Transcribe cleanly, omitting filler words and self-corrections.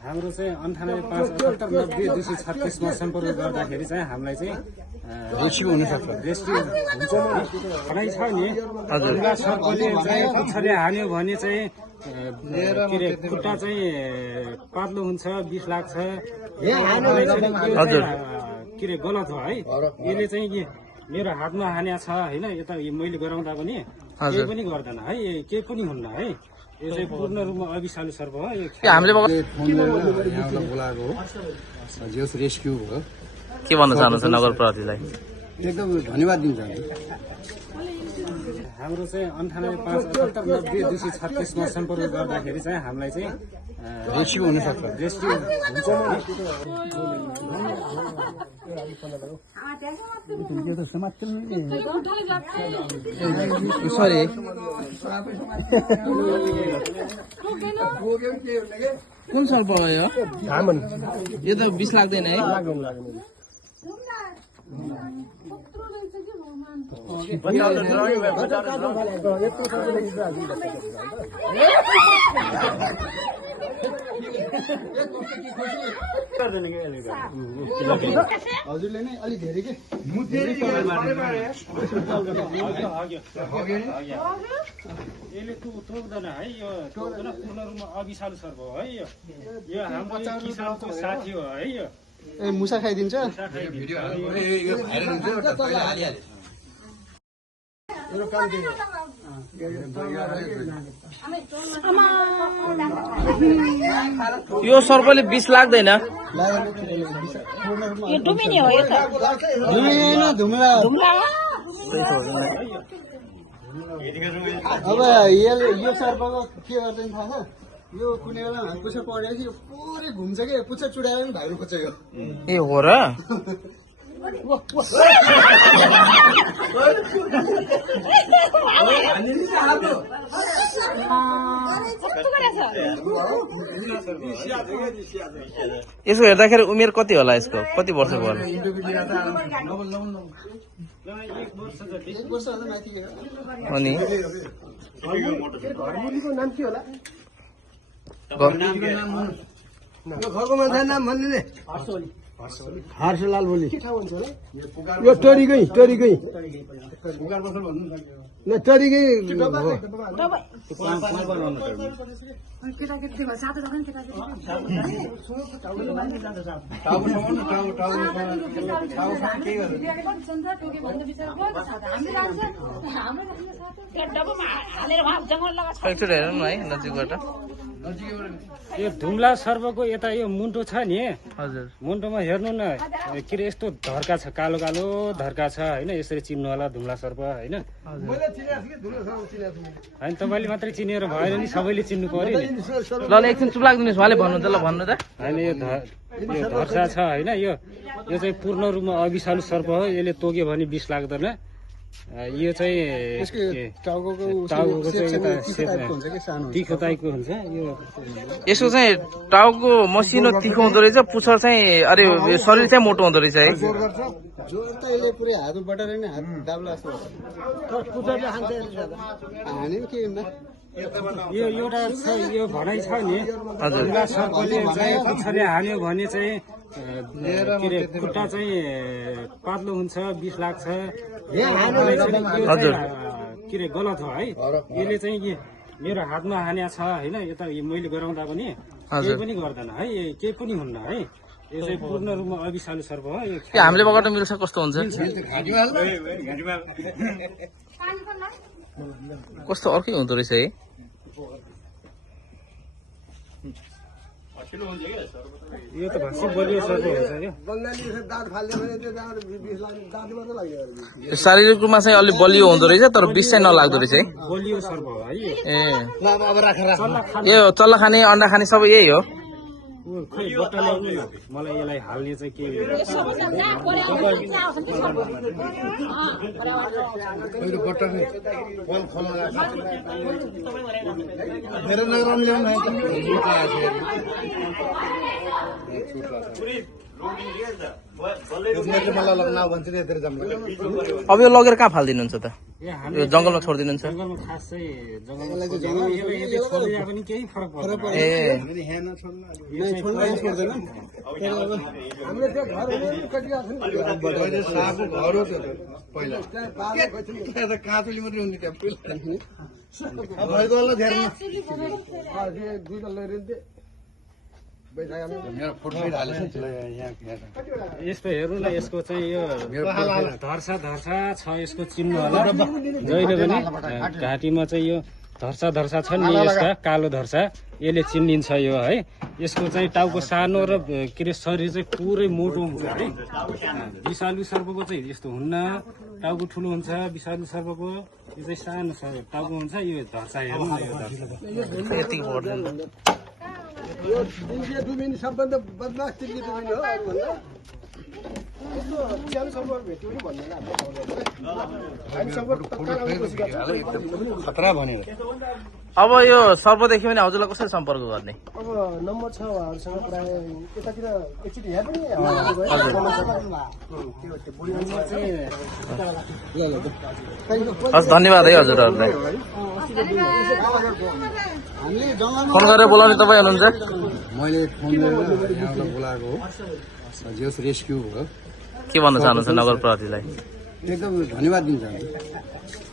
हाम्रो चाहिँ 98,578,90,236 मा सम्पर्क गर्दाखेरि चाहिँ हामीलाई चाहिँ रेस्क्यु हुन सक्छ। रेस्क्यु हुन्छ खडाइ छ नि ढुङ्गा सर्पले चाहिँ पुच्छरले हान्यो भने चाहिँ के रे खुट्टा चाहिँ पातलो हुन्छ, विष लाग्छ, के रे गलत हो है। यसले चाहिँ के मेरो हातमा हान्या छ होइन, यता मैले गराउँदा पनि केही पनि गर्दैन है, केही पनि हुन्न है। यो चाहिँ पूर्ण रूपमा अभिशालु सर्प हो। हामीले बोलाएको हो, जस रेस्क्यु भयो। के भन्न चाहनुहुन्छ नगर प्रहरीलाई? एकदम धन्यवाद दिन चाहन्छु। हाम्रो चाहिँ 98,578,90,236 मा सम्पर्क गर्दाखेरि चाहिँ हामीलाई चाहिँ रेस्क्यु हुन सक्छ। रेस्क्यु हुन्छ सरी कुन सर्प हो यो? यो त विष लाग्दैन है? हजुरले नै अलि धेरै के यसले तोक्दैन है, यो तोक्दैन, पूर्ण रूपमा अभिशालु सर्प हो है। यो हाम्रो किसानको साथी हो है। यो ए मुसा खाइदिन्छ। यो सर्पले विष लाग्दैन? यो डुमिनी हो यो त। धुम्ला अब यो सर्पको के गर्छ नि थाहा छ? यो कुनै बेला पुच्छर पढेपछि यो पुरै घुम्छ कि पुच्छर चुडाएर पनि भाग्नु खोज्छ यो। ए हो र? यसको हेर्दाखेरि उमेर कति होला? यसको कति वर्ष भयो? अनि घरमुलीको नाम के होला? घरको मान्छे नाम भन्ने हर्षलाल बोली। यो टोरीकै टोरीकै हेरौँ है नजिकबाट। यो धुम्ला सर्पको यता यो मुन्टो छ नि, हजुर मुन्टोमा हेर्नु न के रे यस्तो धर्का छ, कालो कालो धर्का छ होइन। यसरी चिन्नु होला धुम्ला सर्प होइन। होइन तपाईँले मात्रै चिनेर भएन नि, सबैले चिन्नु पर्यो नि। ल एकछिन चुप लाग्दिनुहोस्, उहाँले भन्नु त। ल भन्नु त। होइन यो धर्सा छ होइन। यो चाहिँ पूर्ण रूपमा अभिशालु सर्प हो। यसले तोक्यो भने विष लाग्दैन। यो चाहिँ तिखो टाइपको हुन्छ। यसको चाहिँ टाउको मसिनो तिखो हुँदो रहेछ, पुच्छर चाहिँ अरे शरीर चाहिँ मोटो हुँदो रहेछ है। पुरै हात बटाएर नि हात दाब्ला जस्तो हाने के यो एउटा छ, यो भनाइ छ नि धुम्ला सर्पले चाहिँ पुच्छरले हान्यो भने चाहिँ के रे खुट्टा चाहिँ पातलो हुन्छ, विष लाग्छ, के रे गलत हो है। यसले चाहिँ के मेरो हातमा हान्या छ होइन, यता मैले गराउँदा पनि केही पनि गर्दैन है, केही पनि हुन्न है। यो चाहिँ पूर्ण रूपमा अभिशालु सर्प हो। हामीले पकाउन मिल्छ कस्तो हुन्छ? कस्तो अर्कै हुँदो रहेछ है। यो त भाषी बलियो सर्प हुन्छ। यो शारीरिक रूपमा चाहिँ अलिक बलियो हुँदो रहेछ, तर विष चाहिँ नलाग्दो रहेछ है। बलियो सर्प हो है। ए यो चल्ला खाने अन्डा खाने सबै यही हो। खै बट्टा ल्याउनु न, मलाई यसलाई हाल्ने चाहिँ के अब यो लगेर कहाँ फालिदिनुहुन्छ त? यो जङ्गलमा छोडिदिनुहुन्छ जङ्गलमा खास चाहिँ जङ्गलमा यसले छोडिदिए पनि केही फरक पर्दैन ए हामीले त्यो घर काँचुली मात्रै हुन्थ्यो यस्तो हेर्नु न यसको चाहिँ यो धर्सा छ यसको चिन्नु होला जहिले पनि घाँटीमा चाहिँ यो धर्सा छ नि यसका कालो धर्सा यसले चिनिन्छ यो है यसको चाहिँ टाउको सानो र के अरे शरीर चाहिँ पुरै मोटो हुन्छ है विषालु सर्पको चाहिँ यस्तो हुन्न टाउको ठुलो हुन्छ विषालु सर्पको यो चाहिँ सानो टाउको हुन्छ यो धर्सा हेर्नु न यो धर्सा यतिको पर्दैन यो दिनले दुमिन सबभन्दा बदमास दिनले दुमिन हो अरूभन्दा यस्तो सानो सर्प भेट्यो पनि भन्दैन हामी सर्प खतरा भनेर अब यो सर्प देख्यो भने हजुरलाई कसरी सम्पर्क गर्ने अब नम्बर छ उहाँहरूसँग प्राय यतातिर एकचोटि यहाँ पनि हस् धन्यवाद है हजुरहरूलाई हामीले जङ्गलमा फोन गरेर बोलाउने तपाईँ हुनुहुन्छ मैले फोन गरेर यहाँबाट बोलाएको हो जेस रेस्क्यु भयो के भन्न चाहनुहुन्छ नगर प्रहरीलाई एकदम धन्यवाद दिन चाहन्छु